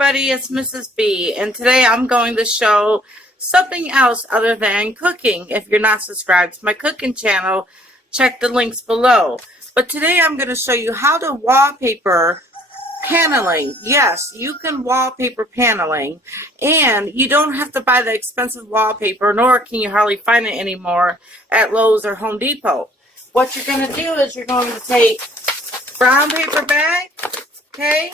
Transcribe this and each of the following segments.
everybody, it's Mrs. B, and today I'm going to show something else other than cooking. If you're not subscribed to my cooking channel, check the links below. But today I'm going to show you how to wallpaper paneling. Yes, you can wallpaper paneling, and you don't have to buy the expensive wallpaper, nor can you hardly find it anymore at Lowe's or Home Depot. What you're going to do is you're going to take brown paper bag, okay?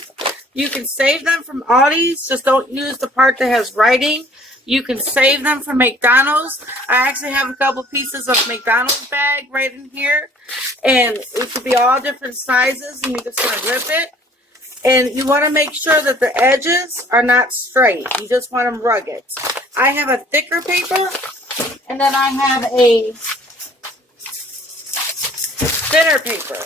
You can save them from Aldi's, just don't use the part that has writing. You can save them from McDonald's. I actually have a couple pieces of McDonald's bag right in here, and it could be all different sizes, and you just want to rip it. And you want to make sure that the edges are not straight. You just want them rugged. I have a thicker paper, and then I have a thinner paper.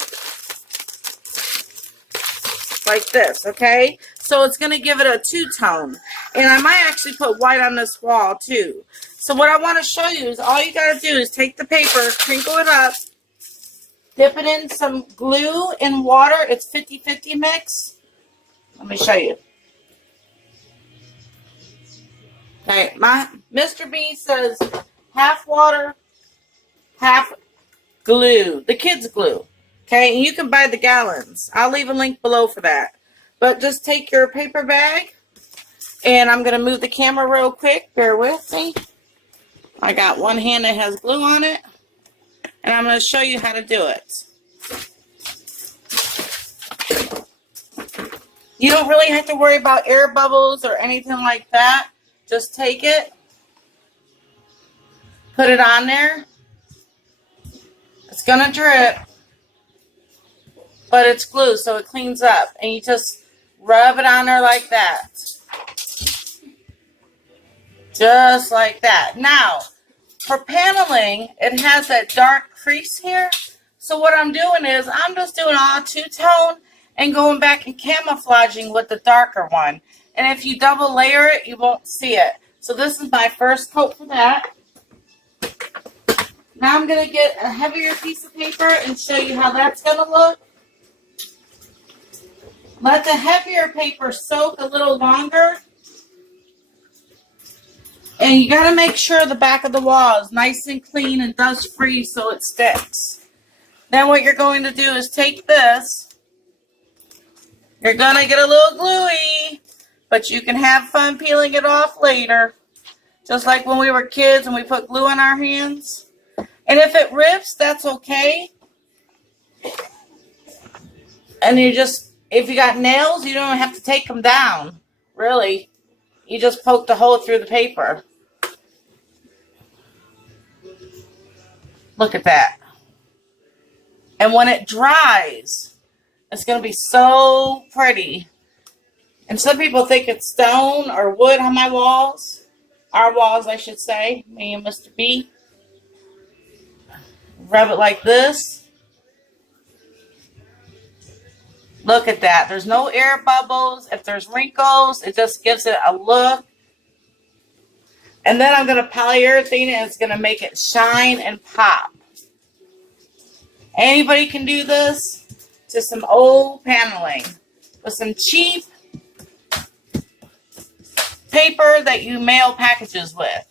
Like this, okay? So it's going to give it a two-tone. And I might actually put white on this wall, too. So what I want to show you is all you got to do is take the paper, crinkle it up, dip it in some glue and water. It's 50-50 mix. Let me show you. Okay, my Mr. B says half water, half glue. The kids' glue. Okay, and you can buy the gallons. I'll leave a link below for that. But just take your paper bag, and I'm going to move the camera real quick. Bear with me. I got one hand that has glue on it, and I'm going to show you how to do it. You don't really have to worry about air bubbles or anything like that. Just take it, put it on there. It's going to drip. But it's glue, so it cleans up. And you just rub it on there like that. Just like that. Now, for paneling, it has that dark crease here. So what I'm doing is, I'm just doing all two-tone and going back and camouflaging with the darker one. And if you double layer it, you won't see it. So this is my first coat for that. Now I'm going to get a heavier piece of paper and show you how that's going to look. Let the heavier paper soak a little longer. And you got to make sure the back of the wall is nice and clean and dust free so it sticks. Then what you're going to do is take this. You're going to get a little gluey, but you can have fun peeling it off later. Just like when we were kids and we put glue on our hands. And if it rips, that's okay. And you just... If you got nails, you don't have to take them down, really. You just poke the hole through the paper. Look at that. And when it dries, it's going to be so pretty. And some people think it's stone or wood on my walls. Our walls, I should say. Me and Mr. B. Rub it like this. Look at that. There's no air bubbles. If there's wrinkles, it just gives it a look. And then I'm going to polyurethane it, and it's going to make it shine and pop. Anybody can do this to some old paneling with some cheap paper that you mail packages with.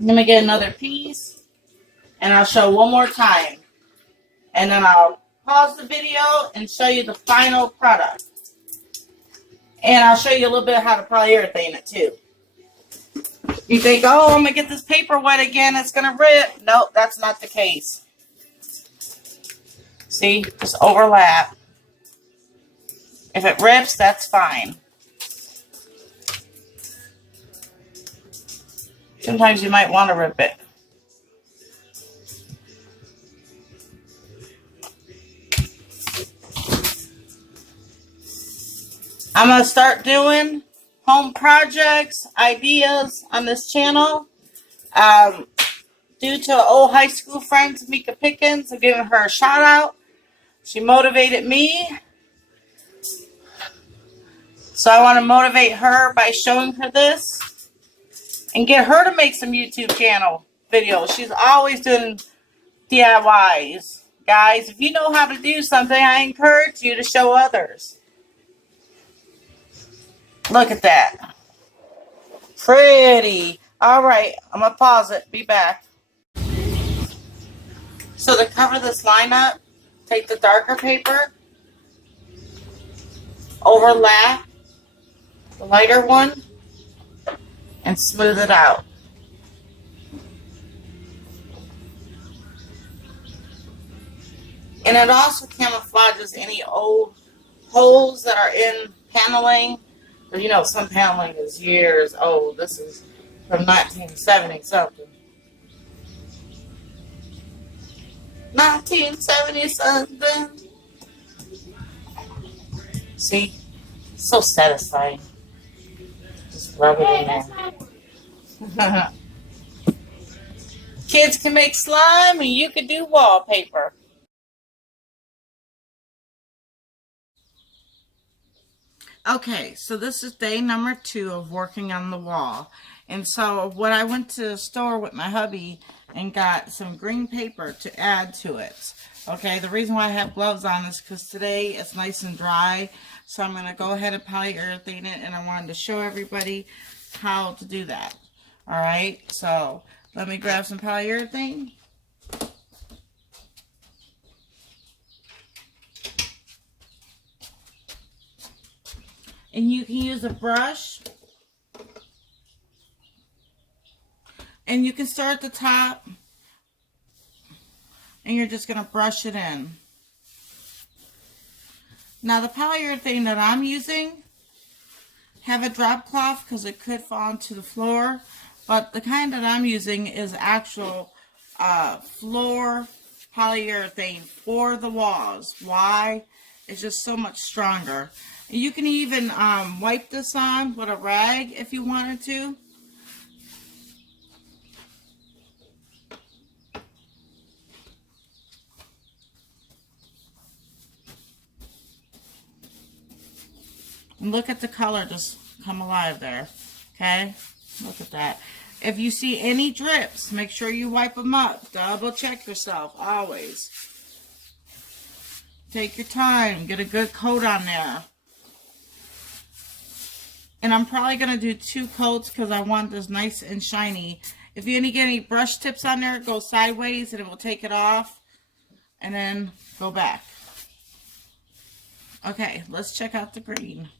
Let me get another piece, and I'll show one more time. And then I'll pause the video and show you the final product. And I'll show you a little bit of how to polyurethane it too. You think, oh, I'm going to get this paper wet again, it's going to rip. Nope, that's not the case. See, just overlap. If it rips, that's fine. Sometimes you might want to rip it. I'm going to start doing home projects, ideas on this channel. Due to an old high school friend, Tamika Pickens, I'm giving her a shout out. She motivated me. So I want to motivate her by showing her this. and get her to make some YouTube channel videos. She's always doing DIYs. Guys, if you know how to do something, I encourage you to show others. Look at that. Pretty. Alright, I'm going to pause it. Be back. So to cover this line up, take the darker paper, overlap the lighter one, and smooth it out. And it also camouflages any old holes that are in paneling. You know, some paneling is years old. This is from 1970 something. 1970 something. See? So satisfying. Just rub it in there. Kids can make slime and you can do wallpaper. Okay, so this is day number 2 of working on the wall. And so when I went to the store with my hubby and got some green paper to add to it. Okay, the reason why I have gloves on is because today it's nice and dry. So I'm going to go ahead and polyurethane it, and I wanted to show everybody how to do that. Alright, so let me grab some polyurethane. And you can use a brush. And you can start at the top. And you're just going to brush it in. Now the polyurethane that I'm using, have a drop cloth because it could fall onto the floor. But the kind that I'm using is actual floor polyurethane for the walls. Why? It's just so much stronger. You can even wipe this on with a rag if you wanted to. And look at the color just come alive there. Okay? Look at that. If you see any drips, make sure you wipe them up. Double check yourself, always. Take your time. Get a good coat on there. And I'm probably going to do 2 coats because I want this nice and shiny. If you get any brush tips on there, go sideways and it will take it off. And then go back. Okay, let's check out the green.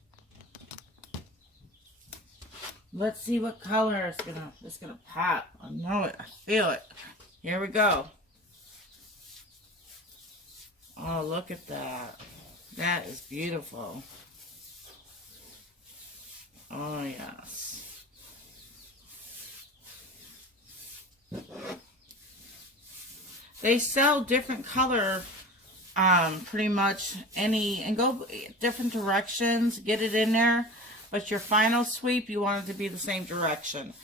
Let's see what color it's gonna pop. I know it. I feel it. Here we go. Oh, look at that. That is beautiful. Oh, yes. They sell different color, pretty much and go different directions. Get it in there. But your final sweep, you want it to be the same direction.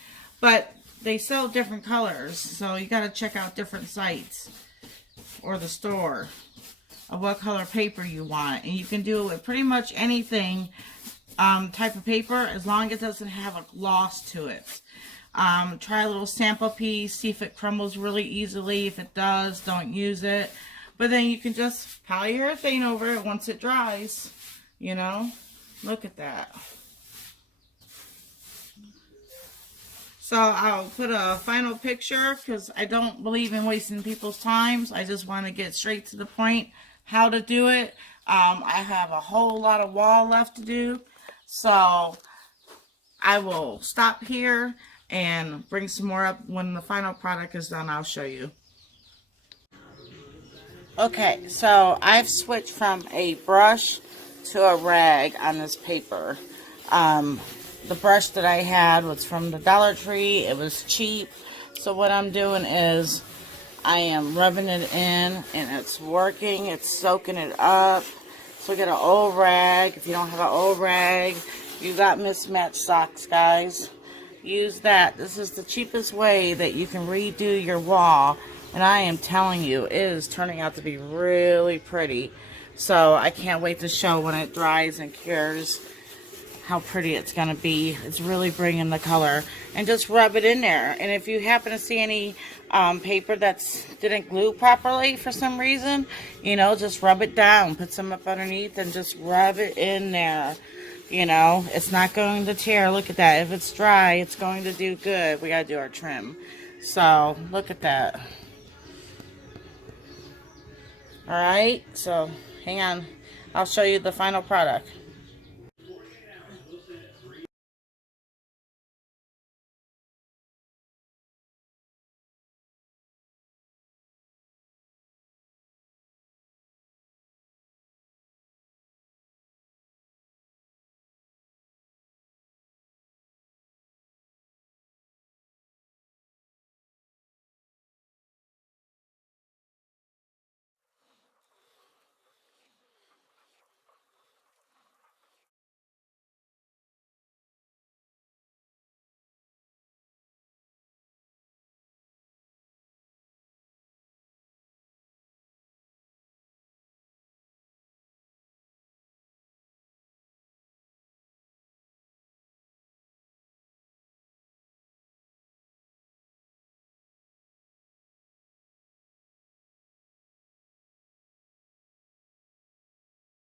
But they sell different colors, so you got to check out different sites or the store of what color paper you want. And you can do it with pretty much anything type of paper as long as it doesn't have a gloss to it. Try a little sample piece, see if it crumbles really easily. If it does, don't use it. But then you can just polyurethane over it once it dries, you know. Look at that. So I'll put a final picture because I don't believe in wasting people's times. I just want to get straight to the point how to do it. I have a whole lot of wall left to do. So I will stop here and bring some more up. When the final product is done, I'll show you. Okay, so I've switched from a brush to a rag on this paper. The brush that I had was from the Dollar Tree. It was cheap. So what I'm doing is I am rubbing it in and it's working. It's soaking it up. So get an old rag. If you don't have an old rag, you got mismatched socks, guys. Use that. This is the cheapest way that you can redo your wall. And I am telling you, it is turning out to be really pretty. So I can't wait to show when it dries and cures how pretty it's going to be. It's really bringing the color. And just rub it in there. And if you happen to see any paper that didn't glue properly for some reason, you know, just rub it down. Put some up underneath and just rub it in there. You know, it's not going to tear. Look at that. If it's dry, it's going to do good. We got to do our trim. So, look at that. Alright, so hang on. I'll show you the final product.